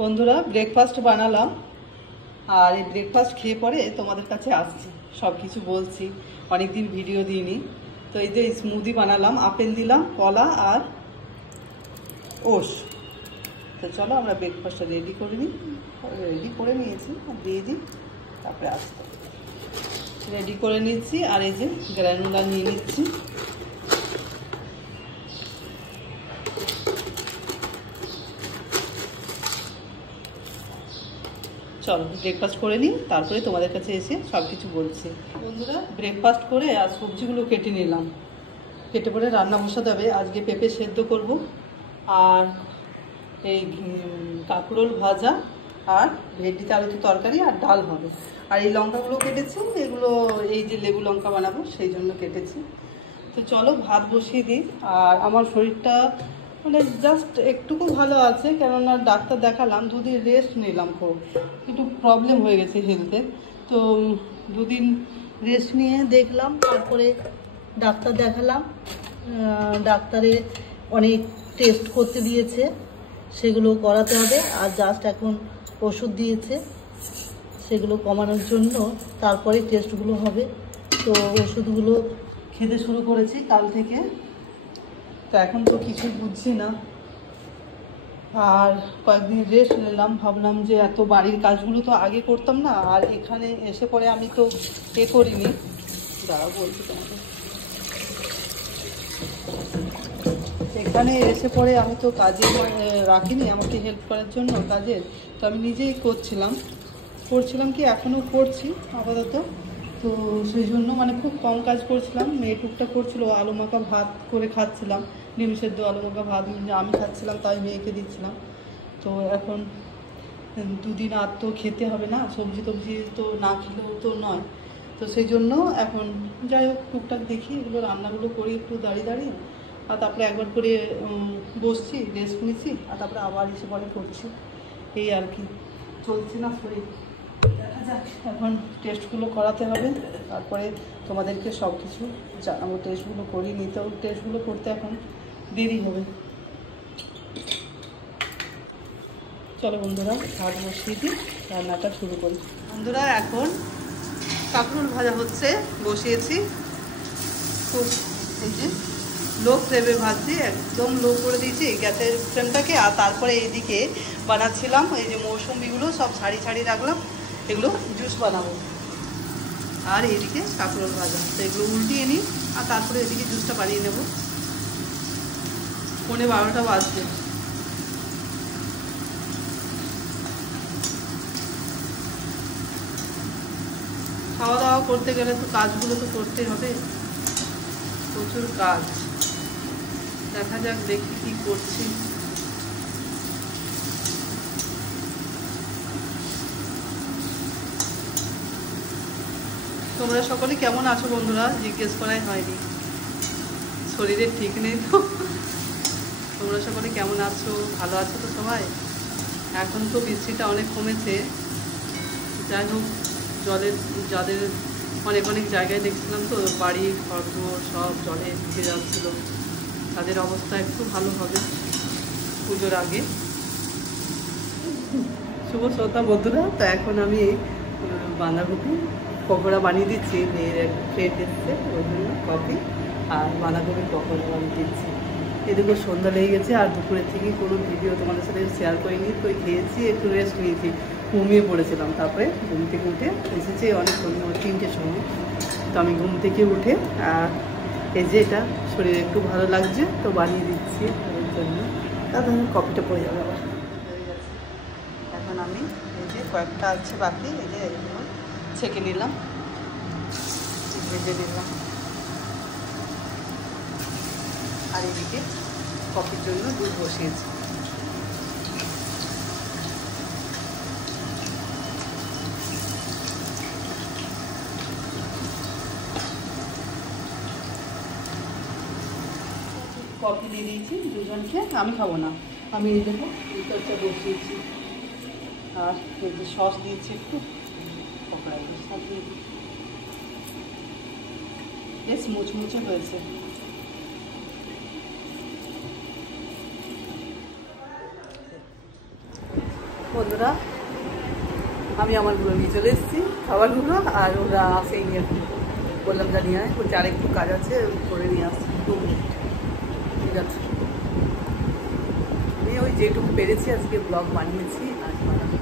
বন্ধুরা ব্রেকফাস্ট বানালাম আর এই ব্রেকফাস্ট খেয়ে পরে তোমাদের কাছে আসছি, সব কিছু বলছি। অনেকদিন ভিডিও দিইনি। তো এই যে স্মুদি বানালাম, আপেল দিলাম, কলা আর ওটস। তো চলো আমরা ব্রেকফাস্টটা রেডি করে নিয়েছি, দিয়ে দিই, তারপরে আসতে রেডি করে নিচ্ছি। আর এই যে গ্রানুলা নিয়ে নিচ্ছি। চলো ব্রেকফাস্ট করে নিই, তারপরে তোমাদের কাছে এসে সব কিছু বলছি। বন্ধুরা ব্রেকফাস্ট করে আর সবজিগুলো কেটে নিলাম, কেটে পরে রান্না বসাতে হবে। আজকে পেঁপে সেদ্ধ করব আর এই কাঁকরোল ভাজা আর ভেন্ডিতে আলুতে তরকারি আর ডাল হবে। আর এই লঙ্কাগুলো কেটেছি, এগুলো এই যে লেবু লঙ্কা বানাবো সেই জন্য কেটেছি। তো চলো ভাত বসিয়ে দিই। আর আমার শরীরটা মানে জাস্ট একটুকু ভালো আছে, কেননা ডাক্তার দেখালাম, দুদিন রেস্ট নিলাম, খুব একটু প্রবলেম হয়ে গেছে হেলথে। তো দুদিন রেস্ট নিয়ে দেখলাম, তারপরে ডাক্তার দেখালাম। ডাক্তারে অনেক টেস্ট করতে দিয়েছে, সেগুলো করাতে হবে। আর জাস্ট এখন ওষুধ দিয়েছে, সেগুলো কমানোর জন্য, তারপরে টেস্টগুলো হবে। তো ওষুধগুলো খেতে শুরু করেছি কাল থেকে। তো এখন তো কিছুই বুঝছি না। আর কয়েকদিন রেস্ট নিলাম, ভাবলাম যে এত বাড়ির কাজগুলো তো আগে করতাম না, আর এখানে এসে পরে আমি তো করিনি। দাঁড়া বলছি তোমাকে, এখানে এসে পরে আমি তো কাজে রাখিনি আমাকে হেল্প করার জন্য কাজের। তো আমি নিজেই করছিলাম কি এখনও করছি আপাতত। তো সেই জন্য মানে খুব কম কাজ করছিলাম। মেয়ে টুকটা করছিল, আলু মাখা ভাত করে খাচ্ছিলাম, ডিম সেদ্ধ আলু মাখা ভাত আমি খাচ্ছিলাম, তাই মেয়েকে দিচ্ছিলাম। তো এখন দুদিন আর তো খেতে হবে না, সবজি টবজি তো না খেলেও তো নয়। তো সেই জন্য এখন যাই হোক টুকটাক দেখি, এগুলো রান্নাগুলো করি একটু দাঁড়িয়ে। আর তারপরে একবার করে বসছি, রেস্ট নিচ্ছি, আর তারপরে আবার এসে পরে করছি। এই আর কি চলছে না শরীর। দেখা যাক, এখন টেস্টগুলো করাতে হবে, তারপরে তোমাদেরকে সব কিছু জানাবো। টেস্টগুলো করি, নিতেও টেস্টগুলো করতে এখন দেরি হবে। চলো বন্ধুরা ভাত বসিয়ে দিই, রান্নাটা শুরু করি। বন্ধুরা এখন কাঁকরোল ভাজা হচ্ছে, বসিয়েছি। খুব এই যে লো ফ্লেমে ভাজছি, একদম লো করে দিয়েছি গ্যাসের ফ্লেমটাকে। আর তারপরে এইদিকে বানাচ্ছিলাম এই যে মৌসুমিগুলো সব ছাড়ি রাখলাম, এগুলো জুস বানাবো। আর এইদিকে কাঁকরোল ভাজা, তো এগুলো উল্টিয়ে নিই, আর তারপরে এদিকে জুসটা বানিয়ে নেব। 11:30 বাজছে। খাওয়া দাওয়া করতে গেলে তো কাজগুলো তো করতেই হবে, প্রচুর কাজ। দেখা যাক, দেখি কি করছি। তোমরা সকলে কেমন আছো বন্ধুরা, জিজ্ঞেস করাই হয়নি, শরীরের ঠিক নেই তো। তোমরা সকলে কেমন আছো, ভালো আছো তো সবাই? এখন তো বৃষ্টিটা অনেক কমেছে। যাই হোক, যাদের অনেক জায়গায় দেখছিলাম তো বাড়ি ঘরদোর সব জলে ভিজে যাচ্ছিলো, তাদের অবস্থা একটু ভালো হবে পুজোর আগে। শুভ শ্রোতা বন্ধুরা, তো এখন আমি বাঁধাকপি পকোড়া বানিয়ে দিচ্ছি। মেয়ের এক ফ্রেন্ড এসছে, ওই জন্য কফি আর বাঁধাকপির পকোড়া বানিয়ে দিচ্ছি। এদিকে সন্ধ্যা লেগে গেছে, আর দুপুরের থেকে কোনো ভিডিও তোমাদের সাথে শেয়ার করিনি। তো খেয়েছি, একটু রেস্ট নিয়েছি, ঘুমিয়ে পড়েছিলাম। তারপরে ঘুম থেকে উঠে এসেছি অনেক 3টের সময়। তো আমি ঘুম থেকে উঠে আর এই যে এটা শরীরে একটু ভালো লাগছে, তো বানিয়ে দিচ্ছি ওই জন্য। তারপর কফিটা পড়ে যাবে আবার, হয়ে গেছে। এখন আমি এই যে কয়েকটা আছে বাকি, এই যে এগুলো ছেঁকে নিলাম, ভেজে নিলাম। আর এদিকে কফির জন্য দুধ বসিয়েছি। কফি দিয়ে দিয়েছি দুজনকে, আমি খাবো না, আমি এই দেবো, দুধটা বসিয়েছি। আর এই যে সস দিয়েছি একটু, পকোড়াগুলো সব দিয়ে দিই, বেশ মুচমুচে হয়েছে। বন্ধুরা আমি আমারগুলো নিয়ে চলে এসেছি খাবারগুলো, আর ওরা আসেইনি এখন। বললাম জানি আয়, বলছে আর একটু কাজ আছে করে নিয়ে আসছি 2 মিনিট। ঠিক আছে, আমি ওই যেটুকু পেরেছি আজকে ব্লগ বানিয়েছি আর বানাতে